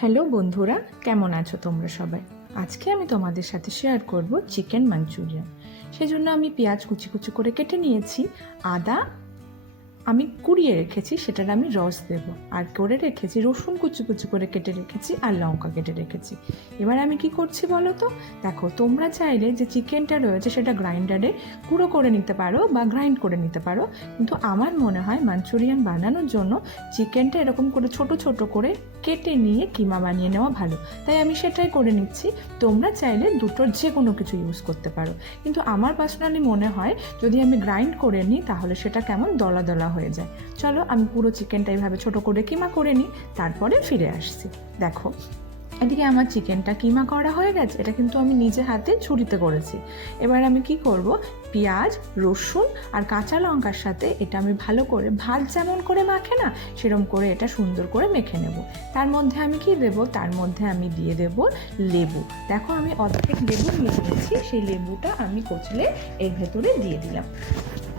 Hello বন্ধুরা, কেমন আছো তোমরা সবাই? আজকে আমি তোমাদের সাথে শেয়ার করব চিকেন মাঞ্চুরিয়ান। সেজন্য আমি পেঁয়াজ কুচি কুচি করে কেটে নিয়েছি, আদা আমি কুড়িয়ে রেখেছি, সেটার আমি রস দেব, আর করে রেখেছি রসুন কুচি কুচি করে কেটে রেখেছি, আর লঙ্কা কেটে রেখেছি। এবার আমি কি করছি বলো তো? দেখো, তোমরা চাইলে যে চিকেনটা রয়েছে সেটা গ্রাইন্ডারে গুঁড়ো করে নিতে পারো বা গ্রাইন্ড করে নিতে পারো, কিন্তু আমার মনে হয় মাঞ্চুরিয়ান বানানোর জন্য চিকেনটা এরকম করে ছোট ছোট করে কেটে নিয়ে কিমা বানিয়ে নেওয়া ভালো। তাই আমি সেটাই করে নিচ্ছি। তোমরা চাইলে দুটোর যে কোনো কিছু ইউজ করতে পারো, কিন্তু আমার পার্সোনালি মনে হয় যদি আমি গ্রাইন্ড করে নিই তাহলে সেটা কেমন দলা দলা হয়ে যায়। চলো আমি পুরো চিকেনটা এইভাবে ছোট করে কিমা করে নিই, তারপরে ফিরে আসছি। দেখো, এদিকে আমার চিকেনটা কিমা করা হয়ে গেছে। এটা কিন্তু আমি নিজে হাতে ছুরিতে করেছি। এবার আমি কি করব, পেঁয়াজ, রসুন আর কাঁচা লঙ্কার সাথে এটা আমি ভালো করে ভাত যেমন করে মাখে না, সেরকম করে এটা সুন্দর করে মেখে নেব। তার মধ্যে আমি কি দেব, তার মধ্যে আমি দিয়ে দেব লেবু। দেখো, আমি অর্ধেক লেবু নিয়ে নিয়েছি, সেই লেবুটা আমি কচলে এর ভেতরে দিয়ে দিলাম।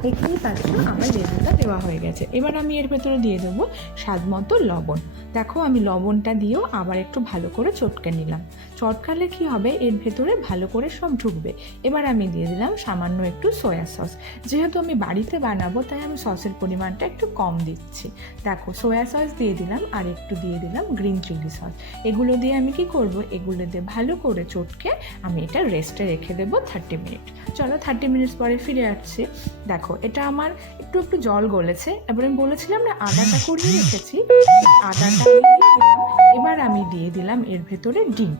এখানেই পাচ্ছ আমার লেবুটা দেওয়া হয়ে গেছে। এবার আমি এর ভেতরে দিয়ে দেবো স্বাদ মতো লবণ। দেখো, আমি লবণটা দিয়েও আবার একটু ভালো করে চটকে নিলাম। চটকালে কি হবে, এর ভেতরে ভালো করে সব ঢুকবে। এবার আমি দিয়ে দিলাম সামান্য একটু সয়া সস। যেহেতু আমি বাড়িতে বানাবো তাই আমি সসের পরিমাণটা একটু কম দিচ্ছি। দেখো, সয়া সস দিয়ে দিলাম, আর একটু দিয়ে দিলাম গ্রিন চিলি সস। এগুলো দিয়ে আমি কি করব, এগুলো দিয়ে ভালো করে চটকে আমি এটা রেস্টে রেখে দেবো 30 মিনিট। চলো 30 মিনিটস পরে ফিরে আসছি। দেখো, এটা আমার একটু একটু জল গলেছে। এবার আমি বলেছিলাম না আদাটা কুড়িয়ে রেখেছি, আদাটা আমি দিয়ে দিলাম। এবার আমি দিয়ে দিলাম এর ভেতরে ডিম,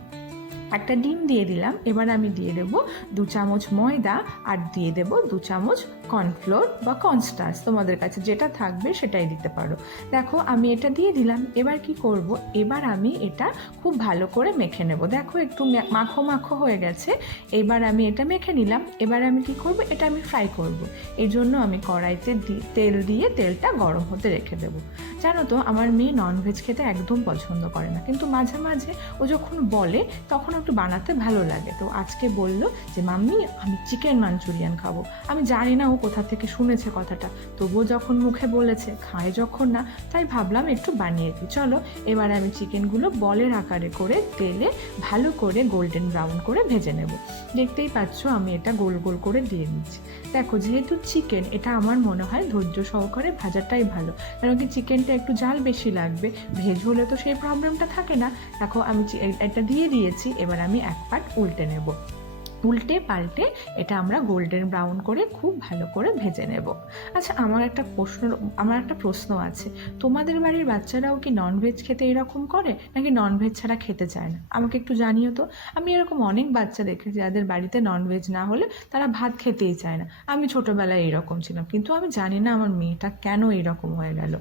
একটা ডিম দিয়ে দিলাম। এবার আমি দিয়ে দেবো 2 চামচ ময়দা, আর দিয়ে দেবো 2 চামচ কর্নফ্লোর বা কর্নস্টার্চ, তোমাদের কাছে যেটা থাকবে সেটাই দিতে পারো। দেখো, আমি এটা দিয়ে দিলাম। এবার কি করব, এবার আমি এটা খুব ভালো করে মেখে নেব। দেখো, একটু মাখো মাখো হয়ে গেছে। এবার আমি এটা মেখে নিলাম। এবার আমি কি করব, এটা আমি ফ্রাই করব। এই জন্য আমি কড়াইতে তেল দিয়ে তেলটা গরম হতে রেখে দেবো। জানো তো, আমার মেয়ে ননভেজ খেতে একদম পছন্দ করে না, কিন্তু মাঝে মাঝে ও যখন বলে তখন একটু বানাতে ভালো লাগে। তো আজকে বলল যে মাম্মি, আমি চিকেন মাঞ্চুরিয়ান খাবো। আমি জানি না ও কোথা থেকে শুনেছে কথাটা, তবুও যখন মুখে বলেছে, খায় যখন না, তাই ভাবলাম একটু বানিয়ে দিই। চলো, এবার আমি চিকেনগুলো বলের আকারে করে তেলে ভালো করে গোল্ডেন ব্রাউন করে ভেজে নেব। দেখতেই পাচ্ছ আমি এটা গোল গোল করে দিয়ে নিচ্ছি। দেখো, যেহেতু চিকেন, এটা আমার মনে হয় ধৈর্য সহকারে ভাজাটাই ভালো, কারণ কি চিকেনটা একটু জাল বেশি লাগবে। ভেজ হলে তো সেই প্রবলেমটা থাকে না। দেখো, আমি এটা দিয়ে দিয়েছি। এবার আমি এক পাট উল্টে নেব। উল্টে পাল্টে এটা আমরা গোল্ডেন ব্রাউন করে খুব ভালো করে ভেজে নেব। আচ্ছা, আমার একটা প্রশ্ন আছে। তোমাদের বাড়ির বাচ্চারাও কি ননভেজ খেতে এরকম করে, নাকি ননভেজ ছাড়া খেতে চায় না? আমাকে একটু জানিও তো। আমি এরকম অনেক বাচ্চা দেখেছি যাদের বাড়িতে ননভেজ না হলে তারা ভাত খেতেই চায় না। আমি ছোটোবেলায় এরকম ছিলাম, কিন্তু আমি জানি না আমার মেয়েটা কেন এরকম হয়ে গেল।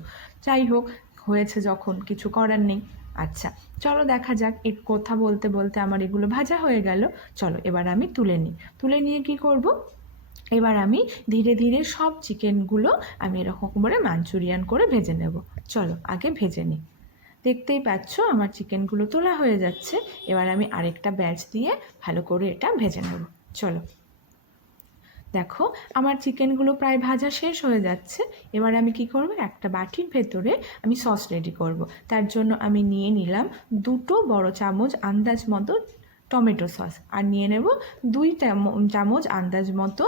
যাই হোক, হয়েছে যখন, কিছু করার নেই। আচ্ছা, চলো দেখা যাক। এর কথা বলতে বলতে আমার এগুলো ভাজা হয়ে গেল। চলো এবার আমি তুলে নিই। তুলে নিয়ে কি করব, এবার আমি ধীরে ধীরে সব চিকেনগুলো আমি এরকম করে মাঞ্চুরিয়ান করে ভেজে নেব। চলো আগে ভেজে নিই। দেখতেই পাচ্ছ আমার চিকেনগুলো তোলা হয়ে যাচ্ছে। এবার আমি আরেকটা ব্যাচ দিয়ে ভালো করে এটা ভেজে নেব। চলো, দেখো, আমার চিকেনগুলো প্রায় ভাজা শেষ হয়ে যাচ্ছে। এবার আমি কি করব, একটা বাটির ভেতরে আমি সস রেডি করব। তার জন্য আমি নিয়ে নিলাম 2 বড় চামচ আন্দাজ মতো টমেটো সস, আর নিয়ে নেব 2 চামচ আন্দাজ মতো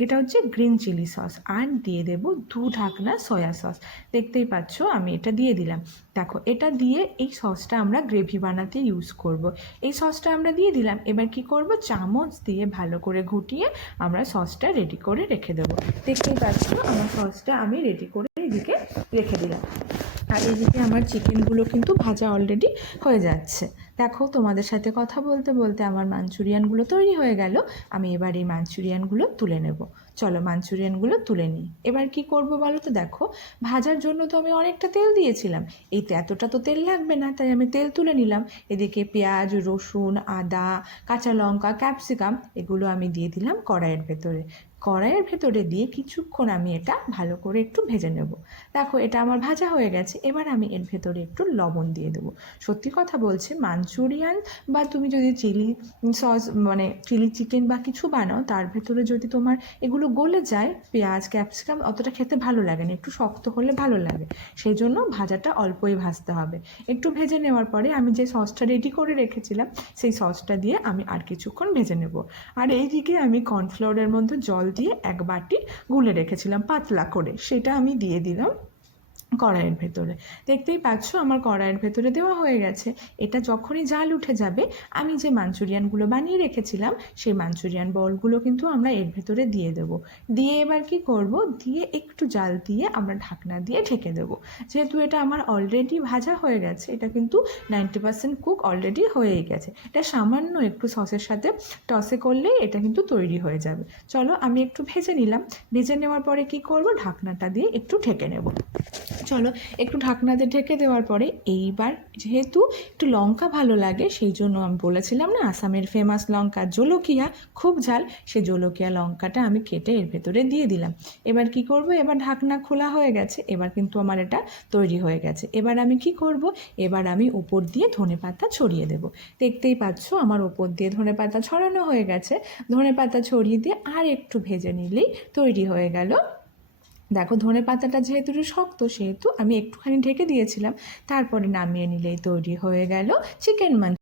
এটা হচ্ছে গ্রিন চিলি সস, আর দিয়ে দেব 2 ঢাকনা সয়া সস। দেখতেই পাচ্ছ আমি এটা দিয়ে দিলাম। দেখো, এটা দিয়ে এই সসটা আমরা গ্রেভি বানাতে ইউজ করব। এই সসটা আমরা দিয়ে দিলাম। এবার কি করব, চামচ দিয়ে ভালো করে ঘুটিয়ে আমরা সসটা রেডি করে রেখে দেবো। দেখতেই পাচ্ছ আমার সসটা আমি রেডি করে এদিকে রেখে দিলাম। আর এদিকে আমার চিকেনগুলো কিন্তু ভাজা অলরেডি হয়ে যাচ্ছে। দেখো, তোমাদের সাথে কথা বলতে বলতে আমার মাঞ্চুরিয়ানগুলো তৈরি হয়ে গেল। আমি এবার এই মাঞ্চুরিয়ানগুলো তুলে নেব। চলো মাঞ্চুরিয়ানগুলো তুলে নিই। এবার কি করব বলো তো? দেখো, ভাজার জন্য তো আমি অনেকটা তেল দিয়েছিলাম, এতটা তো তেল লাগবে না, তাই আমি তেল তুলে নিলাম। এদিকে পেঁয়াজ, রসুন, আদা, কাঁচা লঙ্কা, ক্যাপসিকাম এগুলো আমি দিয়ে দিলাম কড়াইয়ের ভেতরে। কড়াইয়ের ভেতরে দিয়ে কিছুক্ষণ আমি এটা ভালো করে একটু ভেজে নেব। দেখো এটা আমার ভাজা হয়ে গেছে। এবার আমি এর ভেতরে একটু লবণ দিয়ে দেবো। সত্যি কথা বলছি, মাঞ্চুরিয়ান বা তুমি যদি চিলি সস মানে চিলি চিকেন বা কিছু বানাও, তার ভেতরে যদি তোমার এগুলো গলে যায়, পেঁয়াজ ক্যাপসিকাম, অতটা খেতে ভালো লাগে না, একটু শক্ত হলে ভালো লাগে। সেই জন্য ভাজাটা অল্পই ভাজতে হবে। একটু ভেজে নেওয়ার পরে আমি যে সসটা রেডি করে রেখেছিলাম, সেই সসটা দিয়ে আমি আর কিছুক্ষণ ভেজে নেব। আর এইদিকে আমি কর্নফ্লাওয়ারের মধ্যে জল দিয়ে 1 বাটি গুলে রেখেছিলাম পাতলা করে, সেটা আমি দিয়ে দিলাম কড়াইয়ের ভেতরে। দেখতেই পাচ্ছ আমার কড়াইয়ের ভেতরে দেওয়া হয়ে গেছে। এটা যখনই জাল উঠে যাবে, আমি যে মাঞ্চুরিয়ানগুলো বানিয়ে রেখেছিলাম সেই মাঞ্চুরিয়ান বলগুলো কিন্তু আমরা এর ভেতরে দিয়ে দেব। দিয়ে এবার কি করব, দিয়ে একটু জাল দিয়ে আমরা ঢাকনা দিয়ে ঢেকে দেব। যেহেতু এটা আমার অলরেডি ভাজা হয়ে গেছে, এটা কিন্তু 90% কুক অলরেডি হয়েই গেছে। এটা সামান্য একটু সসের সাথে টসে করলেই এটা কিন্তু তৈরি হয়ে যাবে। চলো আমি একটু ভেজে নিলাম। ভেজে নেওয়ার পরে কি করব, ঢাকনাটা দিয়ে একটু ঢেকে নেব। চলো একটু ঢাকনাতে ঢেকে দেওয়ার পরে এইবার যেহেতু একটু লঙ্কা ভালো লাগে, সেই জন্য আমি বলেছিলাম না আসামের ফেমাস লঙ্কা জলকিয়া, খুব ঝাল, সে জলকিয়া লঙ্কাটা আমি কেটে এর ভেতরে দিয়ে দিলাম। এবার কি করব, এবার ঢাকনা খোলা হয়ে গেছে, এবার কিন্তু আমার এটা তৈরি হয়ে গেছে। এবার আমি কি করব, এবার আমি উপর দিয়ে ধনেপাতা ছড়িয়ে দেব। দেখতেই পাচ্ছ আমার উপর দিয়ে ধনেপাতা ছড়ানো হয়ে গেছে। ধনেপাতা ছড়িয়ে দিয়ে আর একটু ভেজে নিলেই তৈরি হয়ে গেল। দেখো ধনেপাতাটা যেহেতু একটু শক্ত, সেহেতু আমি একটুখানি ঢেকে দিয়েছিলাম, তারপরে নামিয়ে নিলেই তৈরি হয়ে গেল চিকেন মাঞ্চুরিয়ান।